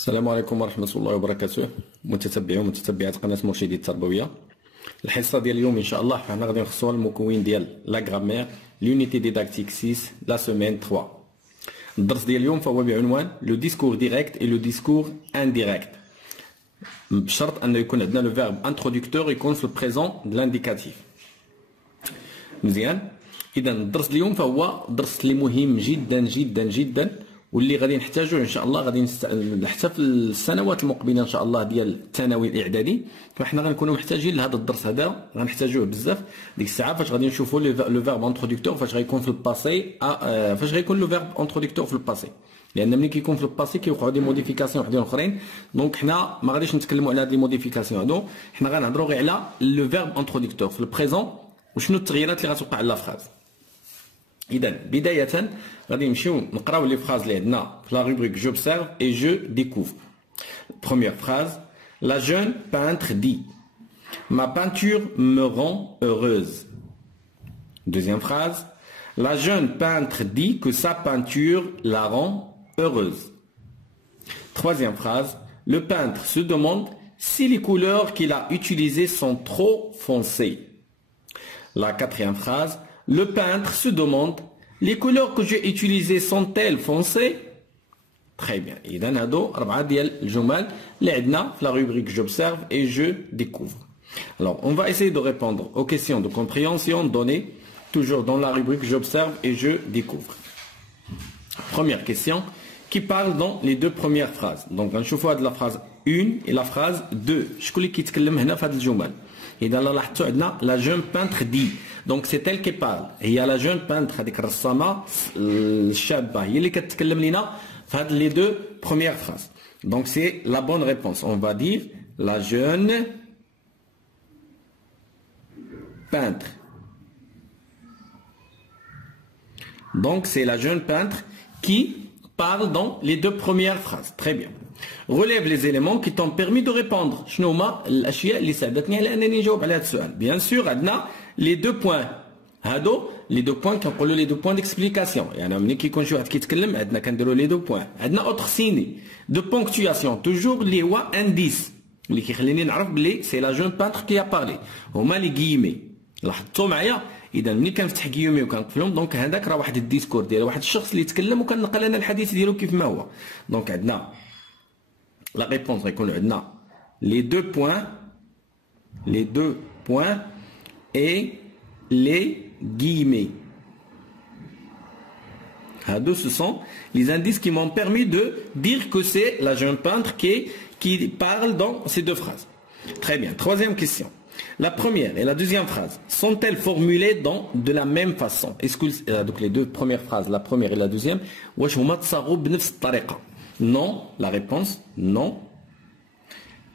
السلام عليكم ورحمة الله وبركاته، متتبعي ومتتبعات قناة مرشدي التربوية. الحصة ديال اليوم إن شاء الله حنا غادي نخصوها المكون ديال لا غرامير لونيتي ديداكتيك 6 لا سيمين 3. الدرس ديال اليوم فهو بعنوان لو ديسكور ديريكت اي لو ديسكور انديريكت، بشرط أنه يكون عندنا لو فيرب انترودكتور يكون في البريزون د لانديكاتيف. مزيان، إذا الدرس اليوم فهو درس اللي مهم جدا جدا جدا، واللي غادي نحتاجوه ان شاء الله غادي حتى في السنوات المقبله ان شاء الله ديال الثانوي الاعدادي، فاحنا غنكونوا محتاجين لهذا الدرس هذا، غنحتاجوه بزاف. ديك الساعه فاش غادي نشوفوا لو فيرب انترودكتور فاش غيكون في الباسي، فاش غيكون لو فيرب انترودكتور في الباسي، لان ملي كيكون في الباسي كيوقعوا دي موديفيكاسيون وحدين اخرين. دونك حنا ما غاديش نتكلموا على هذه الموديفيكاسيون هادو، حنا غنهضروا غير على لو فيرب انترودكتور في البريزون وشنو التغييرات اللي غتوقع على لا فراز. إذا بداية غادي نمشيو نقراو لي فراز اللي عندنا في لا روبريك j'observe et je découvre. Première phrase, la jeune peintre dit ma peinture me rend heureuse. Deuxième phrase, la jeune peintre dit que sa peinture la rend heureuse. Troisième phrase, le peintre se demande si les couleurs qu'il a utilisées sont trop foncées. La quatrième phrase, le peintre se demande les couleurs que j'ai utilisées sont-elles foncées? Très bien. إذا هادو 4 ديال الجمل اللي عندنا في la rubrique j'observe et je découvre. Alors, on va essayer de répondre aux questions de compréhension données toujours dans la rubrique j'observe et je découvre. Première question qui parle dans les deux premières phrases. Donc, غنشوفوا هاد la phrase 1 et la phrase 2. شكون اللي كيتكلم هنا في هاد الجمل؟ إذا لاحظتوا عندنا la jeune peintre dit. Donc c'est elle qui parle. هي la jeune peintre هذيك الرسامة الشابة هي اللي كتكلم لنا في هاد les deux premières phrases. Donc c'est la bonne réponse. On va dire la jeune peintre. Donc c'est la jeune peintre qui parle dans les deux premières phrases. Très bien. Relève les éléments qui t'ont permis de répondre. شنو هما الاشياء اللي ساعدتني على انني نجاوب على هذا السؤال؟ بيان سور عندنا لي دو بوين هادو، لي دو بوين كنقولوا لي دو بوين ديكسبليكاسيون، يعني ملي كيكون شي واحد كيتكلم عندنا كنديروا لي دو بوين. عندنا اوتر سيني دو بونكتواسيون توجور اللي هو انديس اللي كيخليني نعرف بلي سي لا جون بانتر كي بارلي، هما لي غيمي. لاحظتوا معايا؟ اذا ملي كنفتح غيومي وكنقفلهم دونك هذاك راه واحد الديسكور ديال واحد الشخص اللي يتكلم وكنقل انا الحديث ديالو كيف ما هو. دونك عندنا la réponse غيكون عندنا les deux points et les guillemets. Hado, ce sont les indices qui m'ont permis de dire que c'est la jeune peintre qui parle dans ces deux phrases. Très bien. Troisième question. La première et la deuxième phrase sont-elles formulées de la même façon? Est-ce que donc les deux premières phrases, la première et la deuxième, واش هما تصاغوا بنفس الطريقة؟ Non. La réponse, non.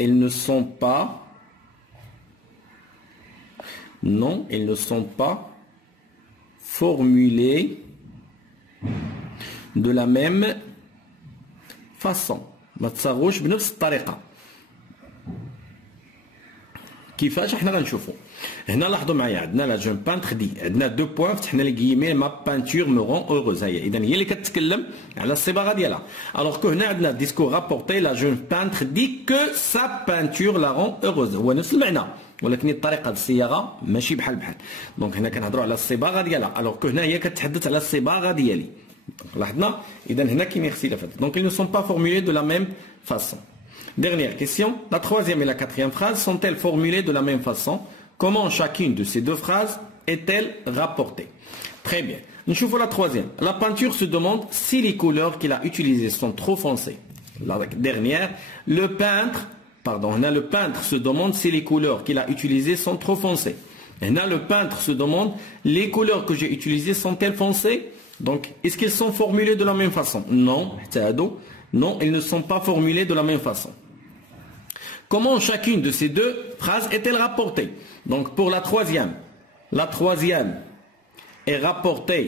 Elles ne sont pas. Non, elles ne sont pas formulées de la même façon. ما تصاغوش بنفس الطريقة. كيفاش احنا غنشوفوا هنا؟ لاحظوا معايا عندنا لا جون بانتر دي، عندنا دو بوين فتحنا لي غيمي ما بانتور مو رون اوروز، هي اذا هي اللي كتكلم على الصباغه ديالها. الوغ كو هنا عندنا ديسكور رابورتي لا جون بانتر دي كو سا بانتور لا رون اوروز، هو نفس المعنى ولكن الطريقه ديال الصياغه ماشي بحال. دونك هنا كنهضروا على الصباغه ديالها، الوغ كو هنا هي كتحدث على الصباغه ديالي. لاحظنا اذا هنا كاين اختلافات. دونك ils ne sont pas formulés de la même façon. Dernière question, la troisième et la quatrième phrase sont-elles formulées de la même façon? Comment chacune de ces deux phrases est-elle rapportée? Très bien. Nous voyons la troisième. La peinture se demande si les couleurs qu'il a utilisées sont trop foncées. La dernière, le peintre se demande si les couleurs qu'il a utilisées sont trop foncées. Et là, le peintre se demande les couleurs que j'ai utilisées sont-elles foncées? Donc, est-ce qu'elles sont formulées de la même façon? Non. Non, elles ne sont pas formulées de la même façon. Comment chacune de ces deux phrases est-elle rapportée? Donc pour la troisième est rapportée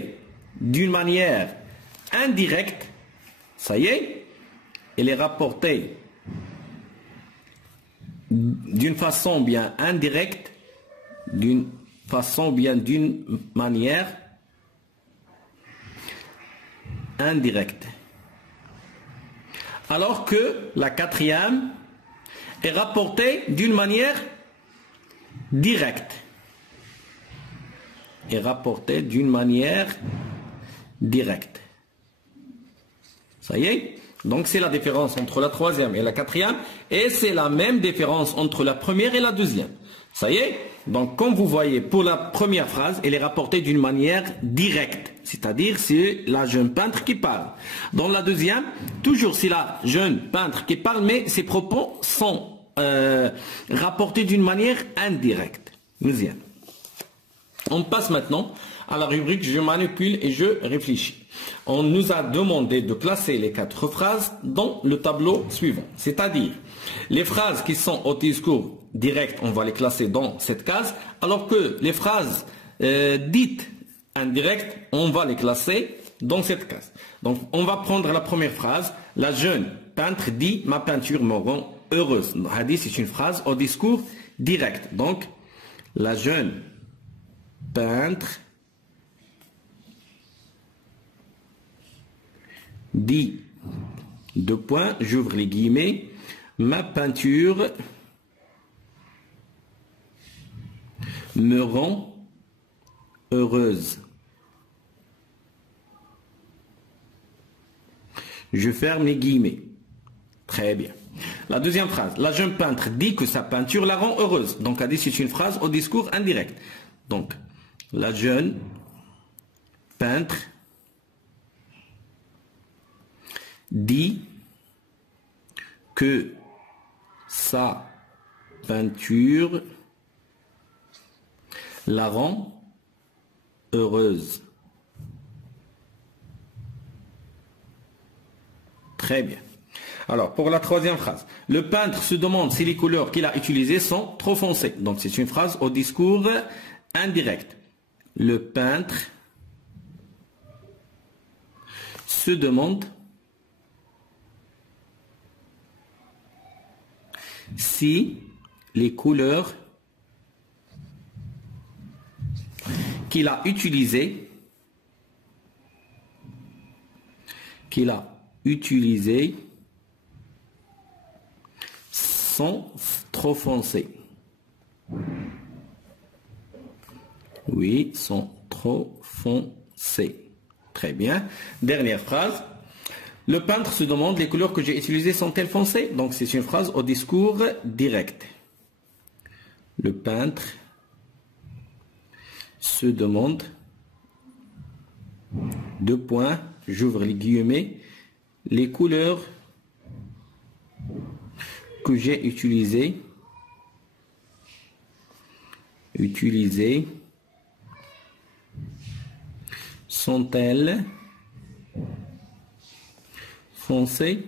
d'une manière indirecte. Ça y est, elle est rapportée d'une façon bien indirecte, d'une manière indirecte. alors que la quatrième est rapportée d'une manière directe. Est rapportée d'une manière directe. Ça y est? Donc c'est la différence entre la troisième et la quatrième, et c'est la même différence entre la première et la deuxième. Ça y est? Donc comme vous voyez, pour la première phrase, elle est rapportée d'une manière directe, c'est-à-dire c'est la jeune peintre qui parle. Dans la deuxième, toujours c'est la jeune peintre qui parle, mais ses propos sont rapportés d'une manière indirecte. Deuxième. On passe maintenant à la rubrique je manipule et je réfléchis. On nous a demandé de classer les 4 phrases dans le tableau suivant. C'est-à-dire, les phrases qui sont au discours direct, on va les classer dans cette case, alors que les phrases dites indirectes, on va les classer dans cette case. Donc, on va prendre la première phrase. La jeune peintre dit « Ma peinture me rend heureuse ». Hadith, c'est une phrase au discours direct. Donc, la jeune peintre dit, deux points, j'ouvre les guillemets, ma peinture me rend heureuse. Je ferme les guillemets. Très bien. La deuxième phrase, la jeune peintre dit que sa peinture la rend heureuse. Donc, a dit c'est une phrase au discours indirect. Donc, la jeune peintre dit que sa peinture la rend heureuse. Très bien. Alors, pour la troisième phrase, le peintre se demande si les couleurs qu'il a utilisées sont trop foncées. Donc, c'est une phrase au discours indirect. Le peintre se demande si les couleurs qu'il a utilisées sont trop foncées. Oui, sont trop foncées. Très bien. Dernière phrase. Le peintre se demande les couleurs que j'ai utilisées sont-elles foncées? Donc c'est une phrase au discours direct. Le peintre se demande, deux points, j'ouvre les guillemets, les couleurs que j'ai utilisées sont-elles foncées?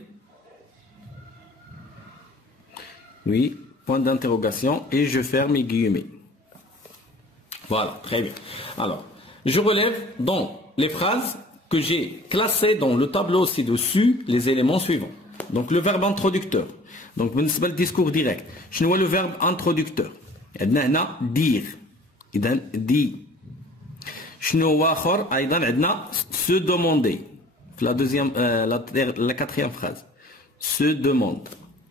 Oui, point d'interrogation, et je ferme les guillemets. Voilà, très bien. Alors, je relève dans les phrases que j'ai classées dans le tableau ci-dessus les éléments suivants. Donc, le verbe introducteur. Donc, le discours direct. Je vois le verbe introducteur. Dire. Dit. Se demander. La deuxième, la quatrième phrase. Se demande.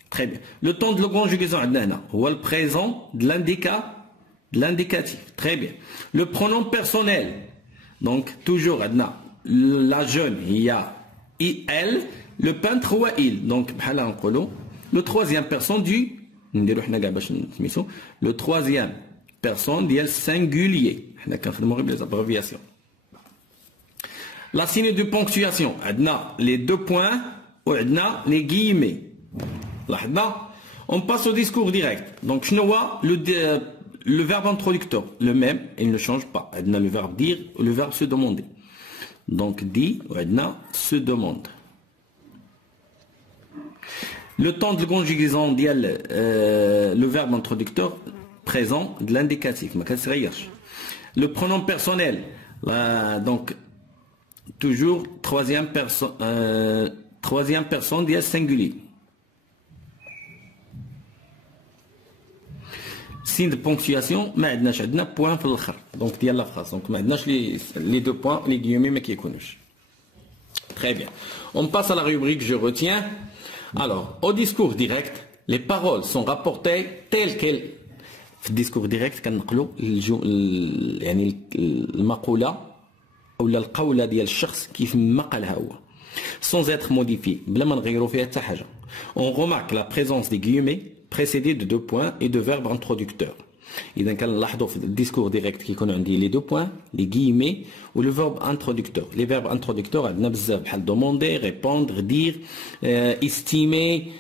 Très bien. Le temps de la conjugaison, ou le présent de l'indicatif. Très bien. Le pronom personnel. Donc, toujours, la jeune, il y a elle, le peintre ou il. Donc, le troisième personne du, le troisième personne du singulier. Les abréviations. La signe de ponctuation, les deux points ou les guillemets. On passe au discours direct. Donc, je vois le verbe introducteur, le même, il ne change pas. Le verbe dire, le verbe se demander. Donc, dit, se demande. Le temps de conjugaison, le verbe introducteur présent de l'indicatif. Le pronom personnel, donc, toujours troisième personne singulier. Signe de ponctuation, ما عندناش point في الآخر. Donc ديال la phrase. Donc ما عندناش les deux points, les guillemets ما كيكونوش. Très bien. On passe à la rubrique je retiens. Alors, au discours direct, les paroles sont rapportées telles quelles. في الديسكور ديريكت كنقلوا يعني المقوله ولا القوله ديال الشخص كيف ما قالها هو sans être modifié بلا ما نغيروا فيها حتى حاجه. On remarque la présence des guillemets précédés de deux points et de verbes introducteurs. إذا كنلاحظوا في الديسكور ديريكت كيكونوا عندي لي دو بوين لي guillemets و لو فيرب انترودكتور. لي فيرب انترودكتور عندنا بزاف بحال دوموندي ريبوندر دير استيمي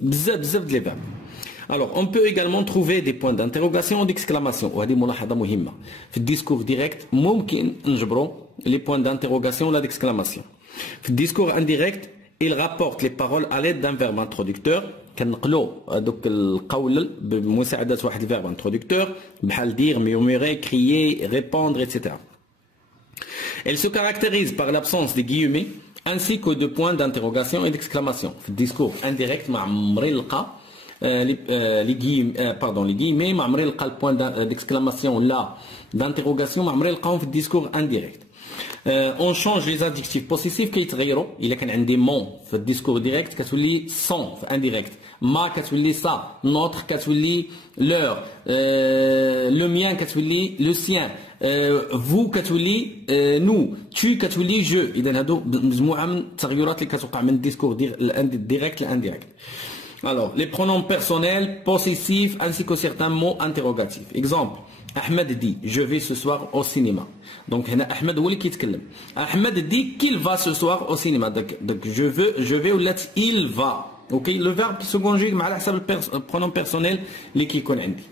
بزاف ديال لي فيرب. Alors, on peut également trouver des points d'interrogation ou d'exclamation. وهذه ملاحظة مهمة. في الديسكور ديريكت ممكن نجبروا les points d'interrogation ولا d'exclamation. في الديسكور indirect, il rapporte les paroles à l'aide d'un verbe introducteur. كنقلوا هذوك القول بمساعدة واحد الفيرب انترودكتور بحال dire, murmurer, crier, répondre, etc. Elle se caractérise par l'absence des guillemets ainsi que de points d'interrogation et d'exclamation. في الديسكور indirect ما عمري نلقى les guillemets ما عمري نلقى البوان d'exclamation لا d'interrogation ما عمري نلقاهم في الديسكور indirect. On change les adjectifs possessifs كيتغيروا. الا كان عندي مون في الديسكور ديريكت كتولي سون في انديريكت، ما كتولي سا، نوتر كتولي لور، لو ميان كتولي لو سيان، فو كتولي نو، تو كتولي جو. اذا هادو مجموعه من التغيرات اللي كتوقع من الديسكور ديريكت لانديريكت. Alors, les pronoms personnels, possessifs, ainsi que certains mots interrogatifs. Exemple, Ahmed dit, je vais ce soir au cinéma. Donc, Ahmed هو اللي كيتكلم. Ahmed dit qu'il va ce soir au cinéma. Donc je vais ou il va. Ok, le verbe qui se conjugue على حسب le pronom personnel اللي كيكون عندي.